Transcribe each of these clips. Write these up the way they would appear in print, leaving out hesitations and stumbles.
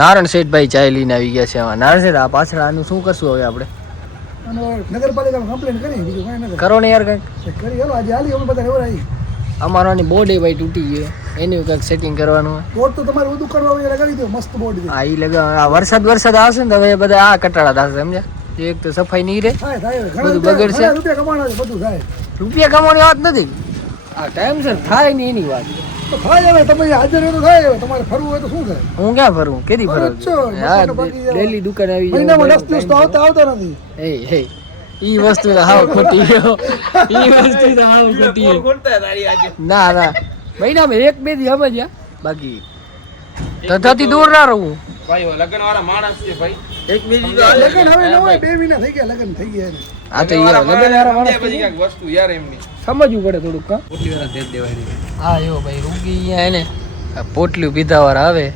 નારણ શેઠભાઈ ચાય લઈને આવી ગયા છે. નારણ શેઠ આ પાછળ આનું શું કરશું હવે આપણે? નગરપાલિકામાં કમ્પ્લેન કરી, બીજું કાંઈ નથી. કરો ને યાર કંઈક. કરી હાલો, આજે હાલી અમે બધા એવડાવી. અમારાની બોર્ડ એ ભાઈ તૂટી ગઈ, એનું કંઈક સેટિંગ કરવાનું હોય. બોર્ડ તો તમારે બધું કરવા હોય લગાવી દો, મસ્ત બોર્ડ છે. હા એ લગાવ. આ વરસાદ આવશે ને તો હવે બધા આ કટાળા થશે, સમજ્યા? એક તો સફાઈ નહીં રહે, બધું બગડશે. રૂપિયા કમાણા છે, બધું થાય. રૂપિયા કમાવાની વાત નથી, આ ટાઈમ સર થાય ને એની વાત. તો થાય હવે, તમે હાજર હોય તો થાય હવે. તમારે ફરવું હોય તો શું થાય? હું ક્યાં ફરું? કેદી ફરું? ડેલી દુકાન આવી જાય. મહિનામાં 10 દિવસ તો આવતા નથી. હે ઈ વસ્તુ તો હાવ ખોટી ઈ વસ્તુ તો હાવ ખોટી. ના મહિનામાં 1-2 દી સમજ્યા, બાકી તથાથી દૂર ના રહું. ભાઈ લગન વાળા માણસ છે ભાઈ. 1-2 દી લગન હવે ન હોય, 2 મહિના થઈ ગયા લગન થઈ ગયા. આ તો યાર લગન વાળા માણસ બધી કાંઈક વસ્તુ યાર એમની સમજવું પડે થોડુંક. કા પોટલી વાળા દે દેવાય. હા એવો ભાઈ રૂગી અહીંયા એને પોટલી પીધા વાળા આવે.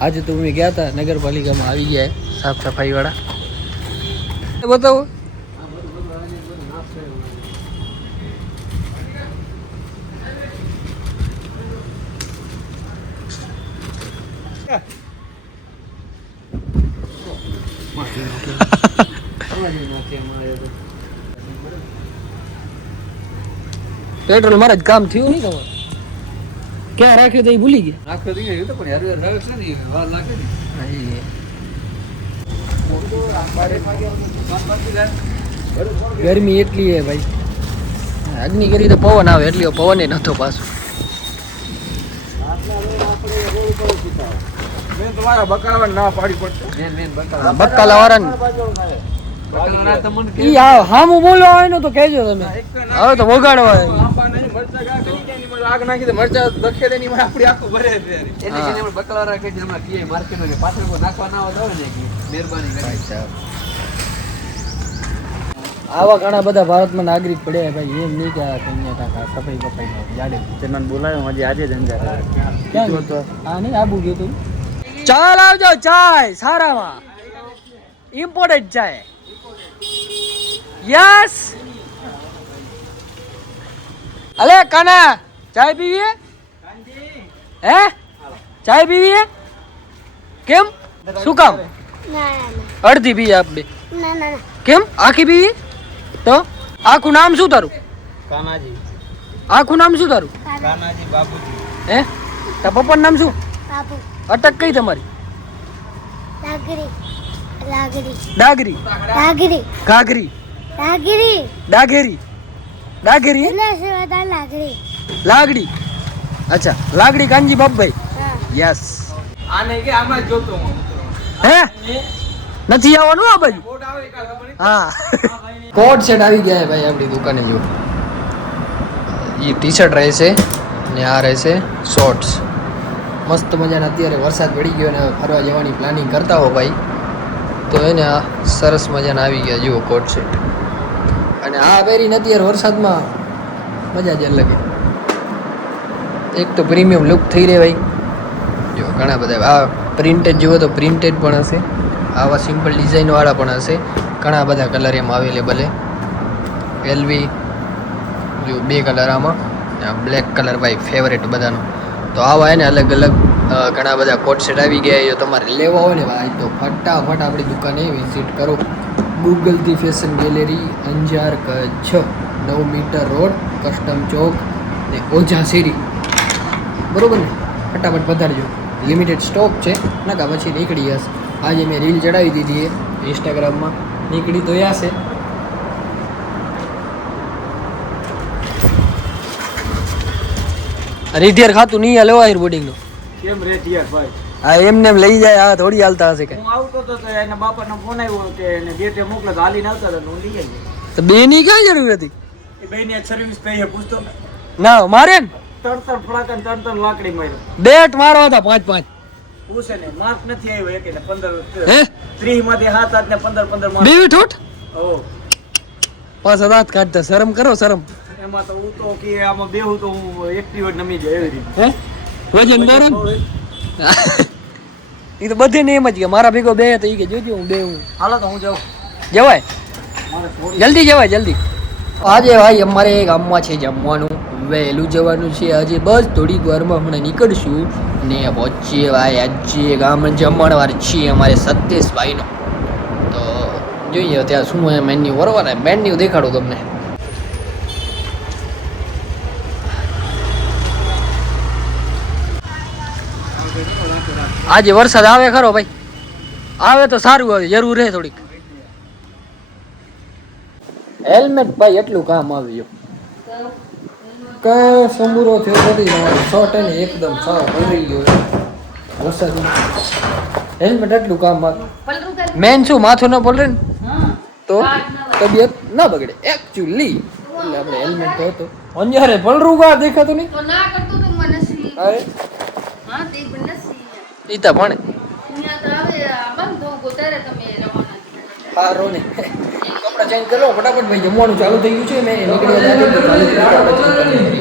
આજે તો અમે ગયા હતા નગરપાલિકામાં, આવી ગયા સાફ સફાઈ વાળા. બતાવો. પેટ્રોલ મારે જ કામ થયું નહીં તમારે? ક્યાં રાખ્યું તો એ ભૂલી ગયા. આખો દી એ તો પણ યાર રવે છે ને વાર લાગે ને. ગરમી એટલી હે ભાઈ, અગ્નિ કરી તો પવન આવે, એટલી પવન નતો પાછો. મેં તમારા બકાલા ના પાડી પડશે. મેન બક્કાલા વાળા ઈ હામું બોલવા હોય ને તો કહેજો તમે. હવે તો વગાડવા આગ નાખી દે, મરચા દખે દે ની આપડી આખું ભરે છે. એટલે કે આપણે બકાલા રાખે છે, હમણાં કીએ માર્કેટમાં પાછળ કોઈ નાખવા ના આવે ને કે મહેરબાની કરી. આવા ઘણા બધા ભારતમાં નાગરિક પડ્યા ભાઈ, એમ નહીં કે અહીંયા કાંકા સફાઈ બફાઈ જાડે. મને બોલાવ્યો હજી આજે જ અંજાર ક્યાં તો હા નહીં આબુ ગયો તું. ચા લાવજો, ચાય સારામાં ઇમ્પોર્ટેન્ટ ચાય. યસ અલે કાના ચાય પીવીએ? હે ચાય પીવીએ? કેમ શું કામ? અડધી પીએ આપણે. કેમ આખી પીવી? તો આખું નામ શું તારું? કાનાજી. આખું નામ શું તારું? કાનાજી બાબુજી. હે તારા પપ્પાનું નામ શું? બાબુ. અટક કઈ તમારી? ડાગરી. ઘાઘરી ડાઘેરી લાગડી. અચ્છા લાગડી કાનજી બાપભાઈ. યસ. આને કે આમાં જ જોતો હું. હે નથી આવવાનું આ બાજુ? કોડ આવે કાલ ખબર નહીં. હા કોટ સેટ આવી ગયા ભાઈ આપણી દુકાને. જો એ ટી શર્ટ રહેશે ને આ રહેશે શોર્ટ્સ. મસ્ત મજાના. અત્યારે વરસાદ પડી ગયો ને ફરવા જવાની પ્લાનિંગ કરતા હો ભાઈ તો એને આ સરસ મજાના આવી ગયા. જુઓ કોટ સેટ. અને આ પહેરીને અત્યારે વરસાદમાં મજા જ અલગ. એક તો પ્રીમિયમ લુક થઈ રહે ભાઈ. જો ઘણા બધા આ પ્રિન્ટેડ જુઓ તો પ્રિન્ટેડ પણ હશે, આવા સિમ્પલ ડિઝાઇનવાળા પણ હશે. ઘણા બધા કલર એમાં અવેલેબલ છે. એલવી જો 2 કલર આમાં, બ્લેક કલર ભાઈ ફેવરેટ બધાનો. તો આવા એને અલગ અલગ ઘણા બધા કોટ સેટ આવી ગયા. જો તમારે લેવા હોય ને ભાઈ તો ફટાફટ આપણી દુકાને વિઝિટ કરો. ગૂગલથી fashion gallery, Anjar Kutch, 9 meter road, custom ચોક ને ઓઝા શેરી. બરોબર ને? ફટાફટ પધારજો. લિમિટેડ સ્ટોક છે, નકા પછી નીકળી જશે. આજે મેં રીલ ચડાવી દીધી છે ઇન્સ્ટાગ્રામમાં, નીકળી તો જશે. રીઢિયર ખાતું નહીં હાલે વાયર બોર્ડિંગનું. કેમ રે યાર ભાઈ? હા એમને એમ લઈ જાય. આ થોડી હાલતા હશે કઈ. હું આવતો તો એના બાપાનો ફોન આવ્યો કે એને ગેટે મોકલો તો હાલીને આવતા હતા, હું લઈ આવી. તો બે ની ક્યાં જરૂર હતી? એ બેની સર્વિસ પૈયે પૂછતો ના મારે ને 3 ફળાકા 3 લાકડી માર્યો. બેટ મારો હતા 5-5. પૂછે ને માર્ક નથી આવ્યો એક ને 15 હે 30 માંથી 7 ને 15 માર્ક. બે ઠોઠ ઓ પાછા દાંત કાઢતા. શરમ કરો શરમ. એમાં તો હું તો કે આમાં બેહું તો હું એક્ટિવ જ નમી જાય એવી રીતે. હે વજન બરો એ તો બધે ને એમ જ કે મારા ભેગો બે તો એ કે જોજો હું બે હું. હાલો તો હું જાઉં. જવાય જલ્દી જવાય જલ્દી. આજે ભાઈ અમારે ગામમાં છે જમવાનું વહેલું જવાનું છે આજે, બસ થોડીક વારમાં હમણાં નીકળશું ને પહોંચીએ ભાઈ આજે ગામ જમણવાર છીએ અમારે સતીશભાઈનો. તો જોઈએ ત્યાં શું મેન્યુ બરોબર ને, મેન્યુ દેખાડું તમને. આજે વરસાદ આવે ખરો ભાઈ, આવે તો સારું, આવે જરૂર રહે થોડીક. હેલ્મેટ ભાઈ એટલું કામ આવ્યું, કઈ સંબૂરો થયો નથી તમારો શર્ટ એને એકદમ સાવ ભરી ગયો વરસાદ. હેલ્મેટ એટલું કામ આવ્યું, મેન શું માથું ન પલરે ને તો તબિયત ના બગડે એકચ્યુઅલી. એટલે આપણે હેલ્મેટ તો હતો અંજારે પલરું કા દેખાતું નહીં તો ના કરતો તો મને સી અરે હા તે બને સી ઈતા પણ અહીંયા તો આવે આ બંધ હો ગોતારે તમે રવાના હારો ને કપડા ચેન્જ કરો ફટાફટ ભાઈ, જમવાનું ચાલુ થઈ ગયું છે. મેં નીકળ્યા જાતે તો ચાલુ થઈ ગયું, આપણે change કરી લઈએ.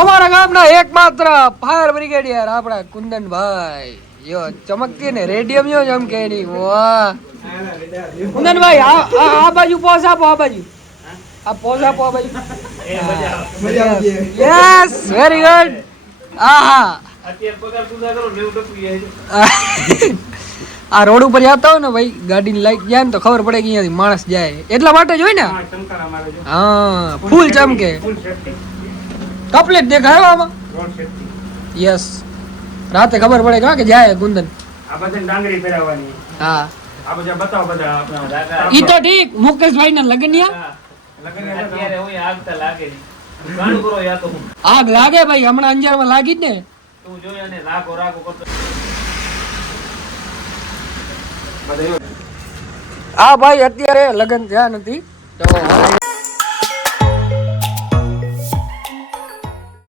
અમારા ગામના એકમાત્ર ફાયર બ્રિગેડિયર આપણા કુંદનભાઈ યો ચમકતી ને રેડિયમ યો ચમકે ની. વાહ કુંદનભાઈ આ બાજુ પોઝ આપો, આ બાજુ આ પોઝ આપો, આ બાજુ. Yes very good. આહા આ રોડ ઉપર જતા હોય ને ભાઈ, ગાડીની લાઈટ જાય ને તો ખબર પડે કે અહીંયાથી માણસ જાય, એટલા માટે જ હોય ને. હા ફૂલ ચમકે, કપલેટ દેખાય આમાં. યસ રાતે ખબર પડે કે જાય કુંદન. આ બધા ડાંગરી પહેરાવવાની. હા આ બધા બતાવો બધા આપણા ઈ તો ઠીક, મુકેશભાઈ ના લગનિયા અત્યારે હોય આગ તો લાગે નહીં. ગાણું કરો યા તો હું. આગ લાગે ભાઈ, હમણાં અંજારમાં લાગી જ ને. તું જોઈ અને રાખો રાખો કરતો બધા આ ભાઈ અત્યારે લગન થયા નથી તો